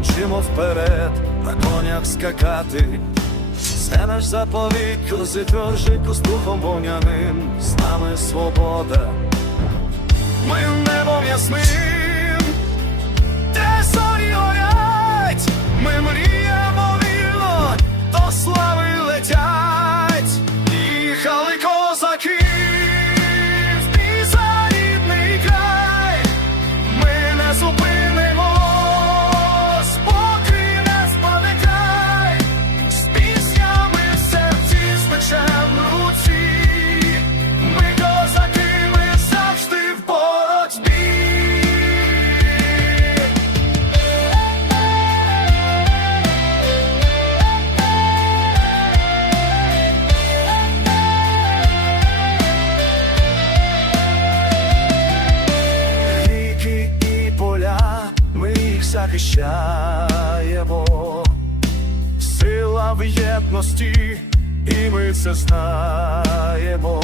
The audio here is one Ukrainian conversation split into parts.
очима вперед, на конях скакати. Це наш заповіт, кози тверджику з духом вогняним, з нами свобода. Ми небом ясним, їх захищаємо. Сила в єдності, і ми це знаємо.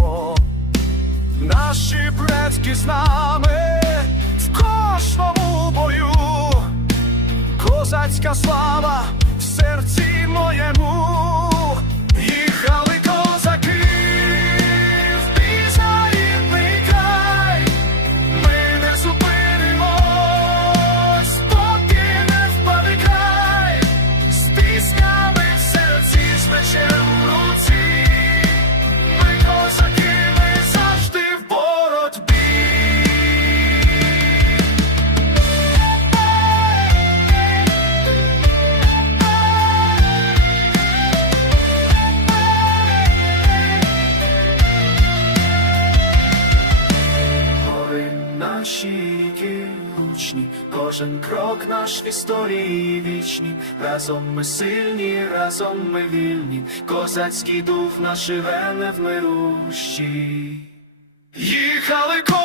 Наші предки з нами в кожному бою. Козацька слава в серці моєму. Наші учні, кожен крок наш в історії вічні. Разом ми сильні, разом ми вільні, козацький дух наш живе невмирущий. Їхали козаки.